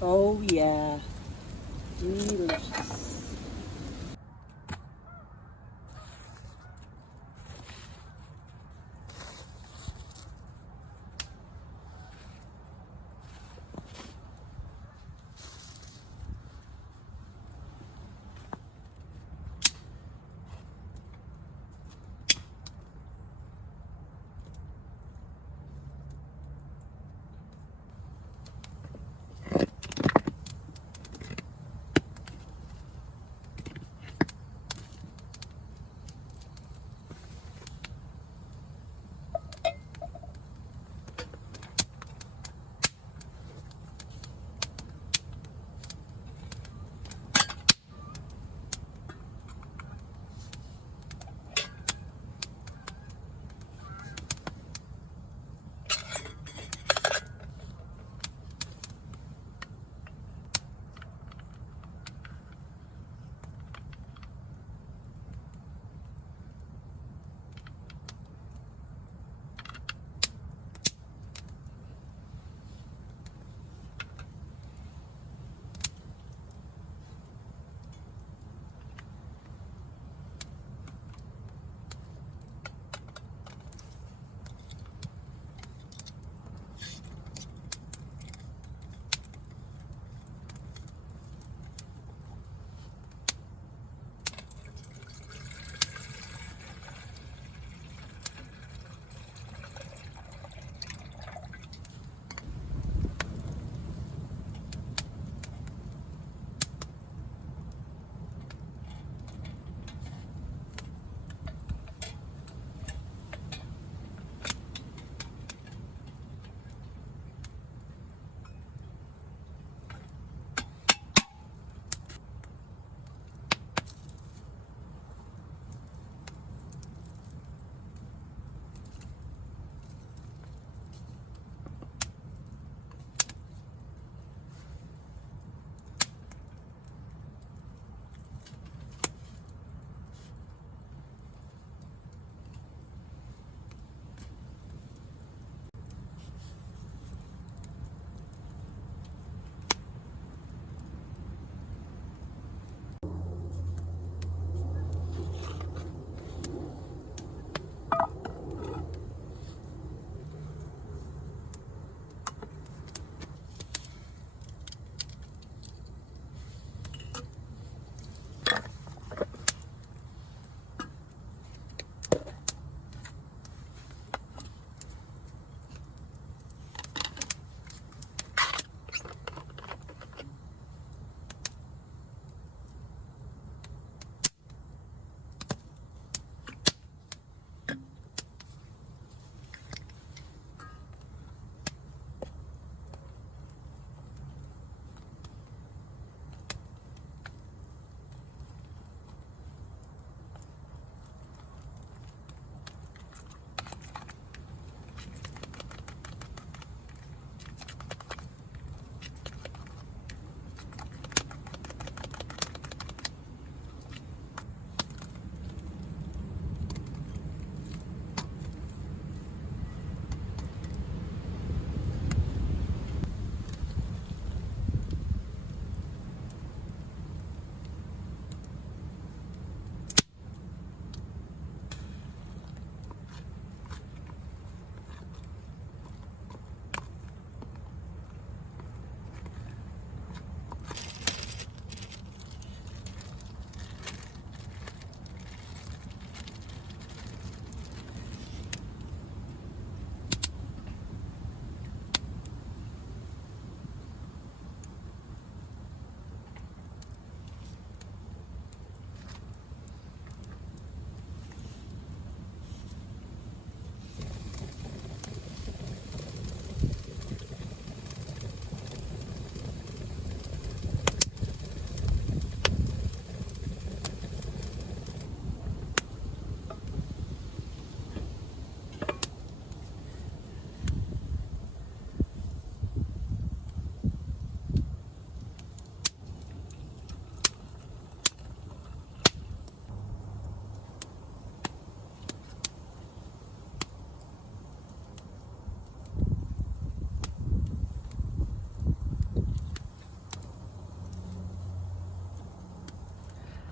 Oh yeah. Delicious.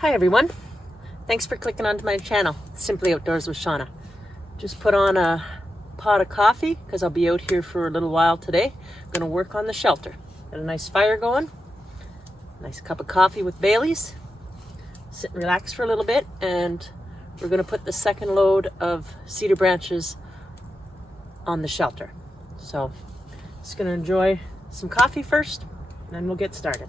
Hi everyone, thanks for clicking onto my channel, Simply Outdoors with Shauna. Just put on a pot of coffee because I'll be out here for a little while today. I'm going to work on the shelter. Got a nice fire going, nice cup of coffee with Bailey's. Sit and relax for a little bit, and we're going to put the second load of cedar branches on the shelter. So just going to enjoy some coffee first, and then we'll get started.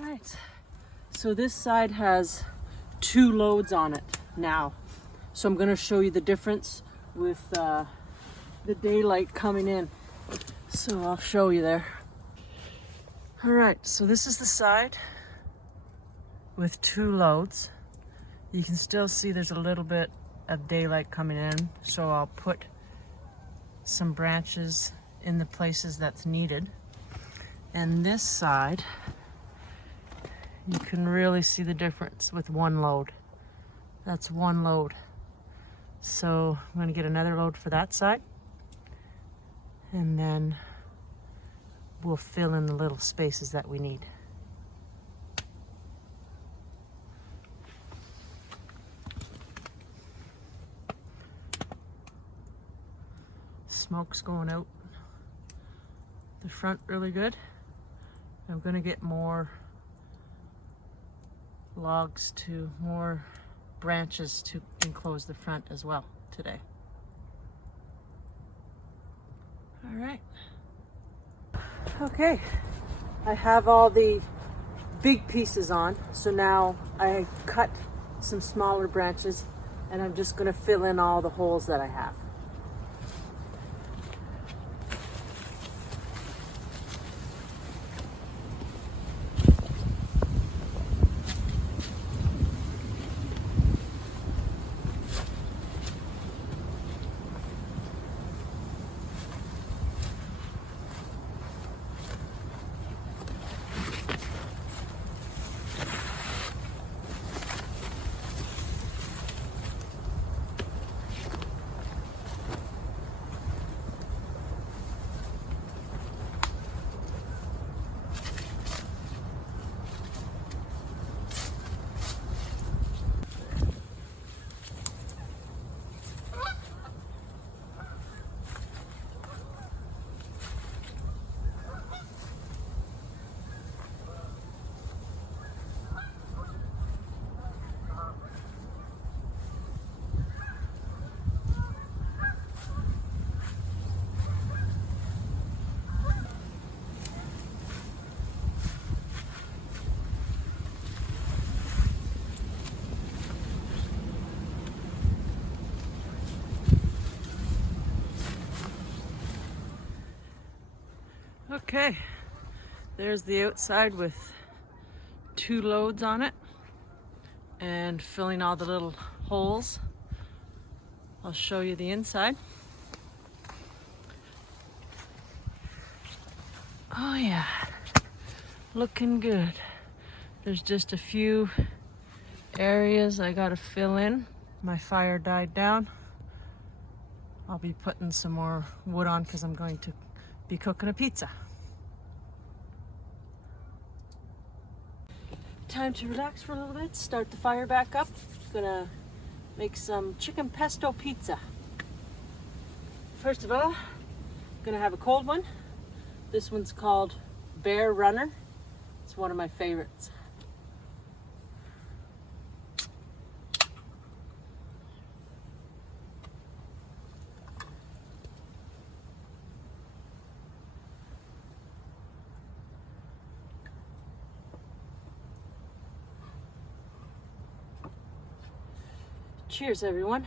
Right, so this side has 2 loads on it now. So I'm going to show you the difference with the daylight coming in. So I'll show you there. All right, so this is the side with 2 loads. You can still see there's a little bit of daylight coming in. So I'll put some branches in the places that's needed. And this side, you can really see the difference with 1 load. That's 1 load. So I'm going to get another load for that side, and then we'll fill in the little spaces that we need. Smoke's going out the front really good. I'm going to get more logs to more branches to enclose the front as well today. All right. Okay, I have all the big pieces on, so now I cut some smaller branches and I'm just going to fill in all the holes that I have. Okay, there's the outside with 2 loads on it and filling all the little holes. I'll show you the inside. Oh yeah, looking good. There's just a few areas I gotta fill in. My fire died down. I'll be putting some more wood on because I'm going to be cooking a pizza. Time to relax for a little bit, start the fire back up. Gonna make some chicken pesto pizza. First of all, gonna have a cold one. This one's called Bear Runner. It's one of my favorites. Cheers, everyone.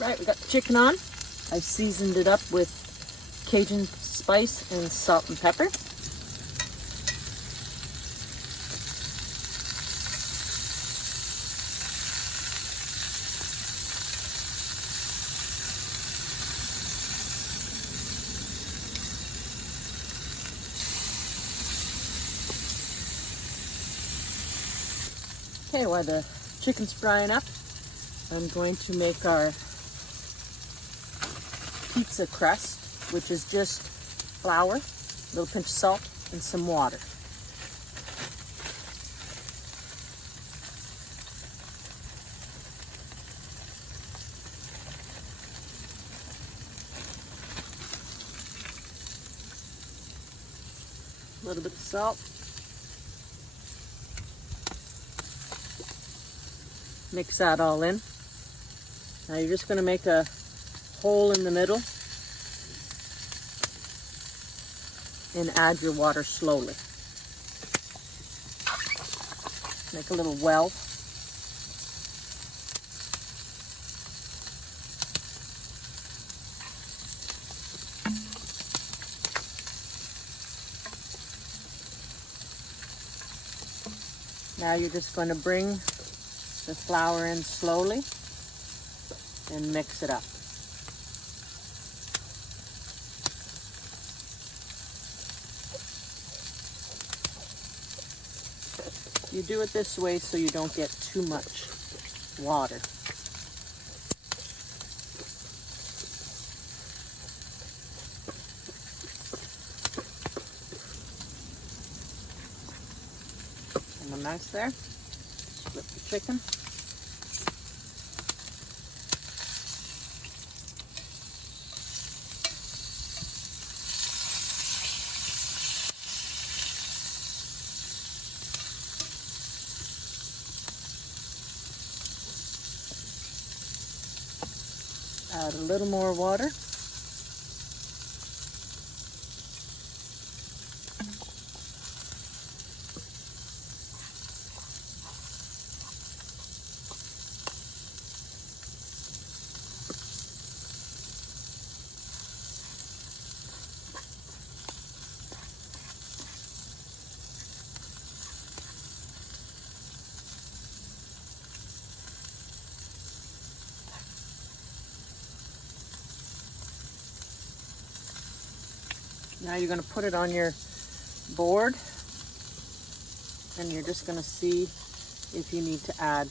Right, we got the chicken on. I seasoned it up with Cajun spice and salt and pepper. Okay, while the chicken's frying up, I'm going to make our pizza crust, which is just flour, a little pinch of salt, and some water. A little bit of salt. Mix that all in. Now you're just going to make a hole in the middle and add your water slowly. Make a little well. Now you're just going to bring the flour in slowly and mix it up. You do it this way so you don't get too much water. And nice there. Flip the chicken. Add a little more water. Now you're going to put it on your board, and you're just going to see if you need to add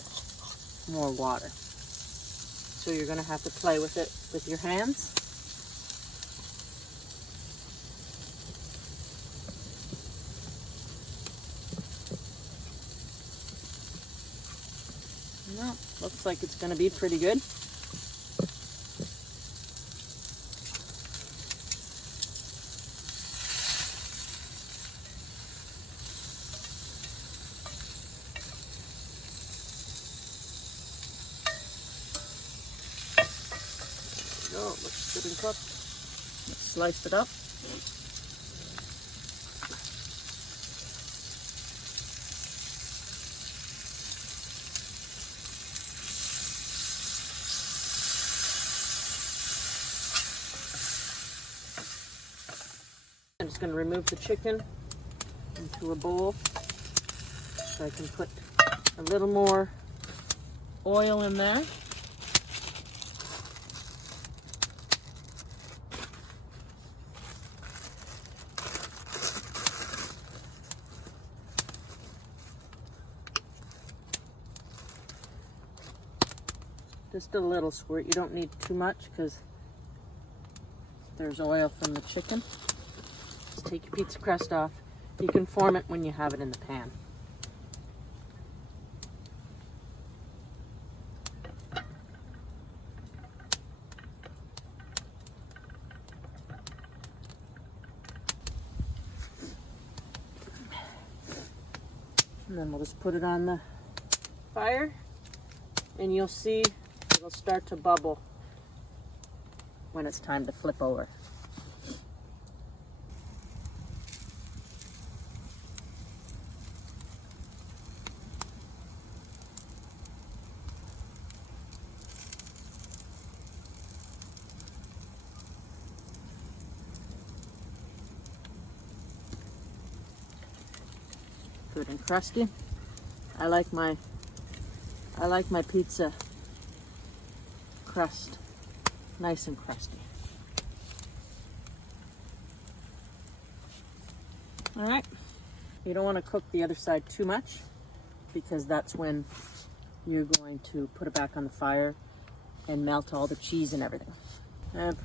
more water. So you're going to have to play with it with your hands. Well, looks like it's going to be pretty good. There we go, it looks good and cooked. Let's slice it up. I'm just going to remove the chicken into a bowl so I can put a little more oil in there. Just a little squirt. You don't need too much because there's oil from the chicken. Just take your pizza crust off. You can form it when you have it in the pan. And then we'll just put it on the fire, and you'll see it'll start to bubble when it's time to flip over. Good and crusty. I like my pizza crust nice and crusty. All right, you don't want to cook the other side too much because that's when you're going to put it back on the fire and melt all the cheese and everything. I have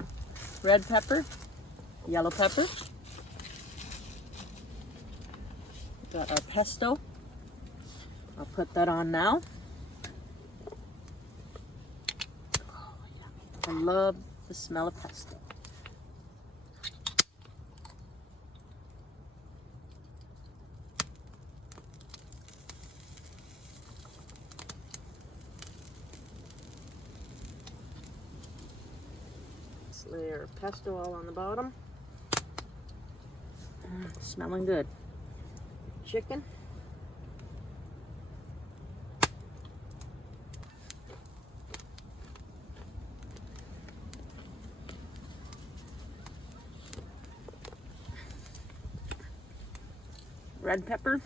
red pepper, yellow pepper. Got our pesto. I'll put that on now. Oh, yeah. I love the smell of pesto. Let's layer pesto all on the bottom. Smelling good. Chicken. Red pepper.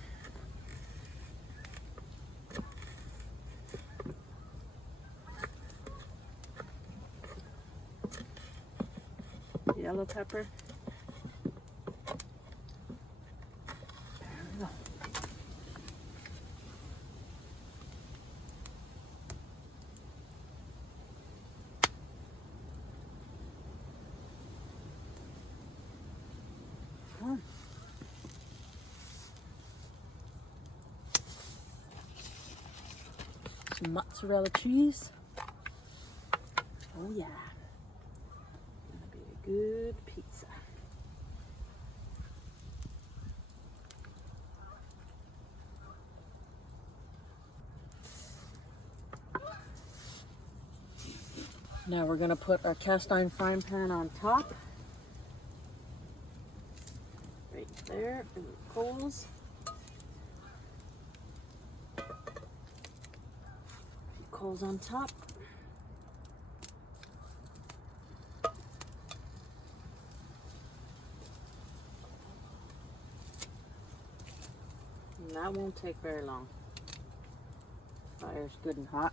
Yellow pepper. There we go. Oh. Some mozzarella cheese. Oh yeah. Gonna be a good pizza. Now we're gonna put our cast iron frying pan on top. Right there in the coals. Coals on top. And that won't take very long. Fire's good and hot.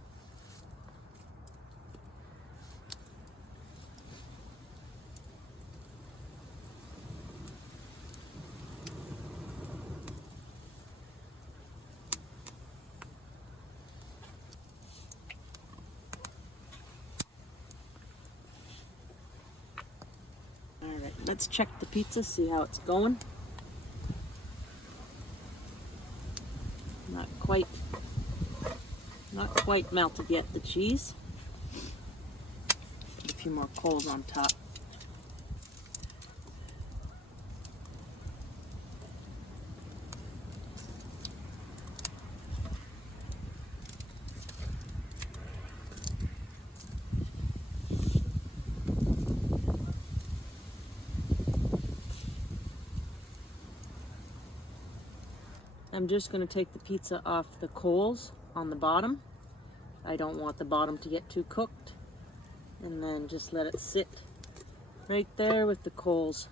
Let's check the pizza, see how it's going. Not quite melted yet, the cheese. Put a few more coals on top. I'm just going to take the pizza off the coals on the bottom. I don't want the bottom to get too cooked. And then just let it sit right there with the coals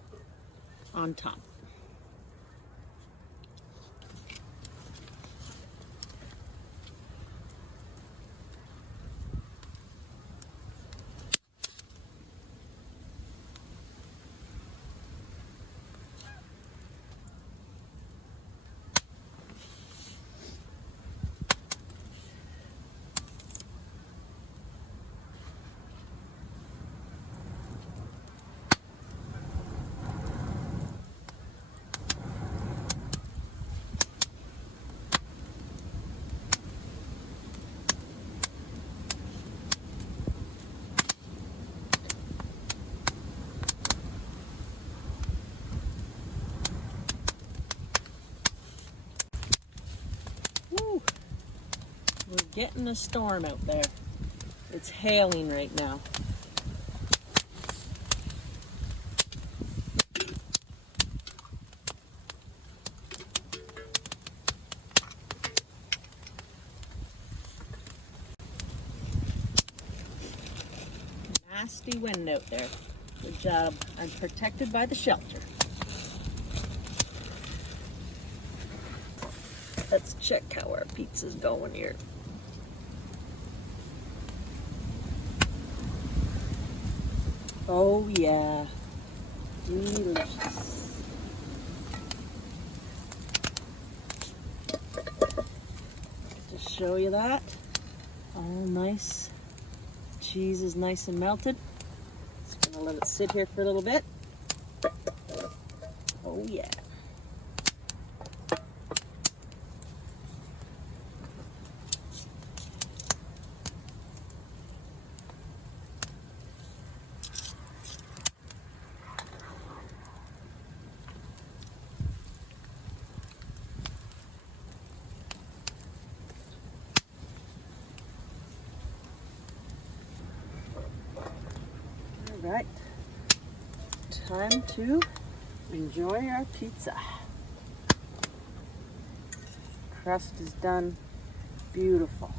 on top. Woo. We're getting a storm out there. It's hailing right now. Nasty wind out there. Good job. I'm protected by the shelter. Let's check how our pizza's going here. Oh yeah, delicious. Just show you that. All nice. Cheese is nice and melted. Just gonna let it sit here for a little bit. Oh yeah. All right, time to enjoy our pizza. Crust is done beautiful.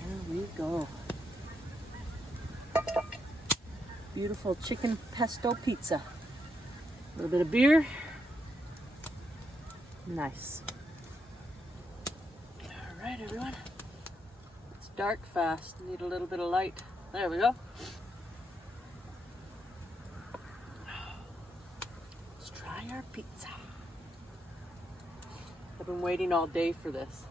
There we go. Beautiful chicken pesto pizza. A little bit of beer. Nice. All right, everyone. It's dark fast. Need a little bit of light. There we go. Let's try our pizza. I've been waiting all day for this.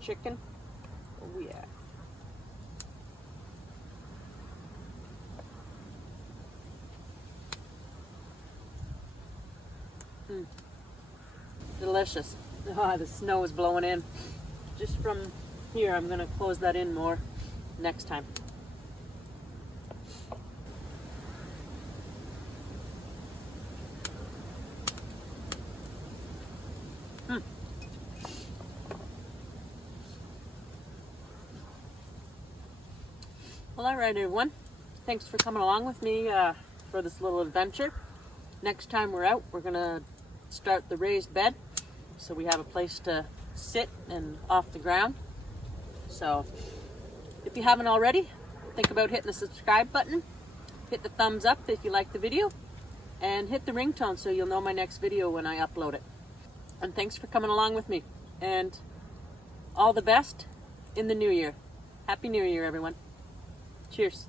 Chicken. Oh yeah. Delicious. Ah, the snow is blowing in. Just from here, I'm gonna close that in more next time. Well, all right, everyone. Thanks for coming along with me for this little adventure. Next time we're out, we're gonna start the raised bed, so we have a place to sit and off the ground. So, if you haven't already, think about hitting the subscribe button, hit the thumbs up if you like the video, and hit the ringtone so you'll know my next video when I upload it. And thanks for coming along with me, and all the best in the new year. Happy New Year, everyone. Cheers.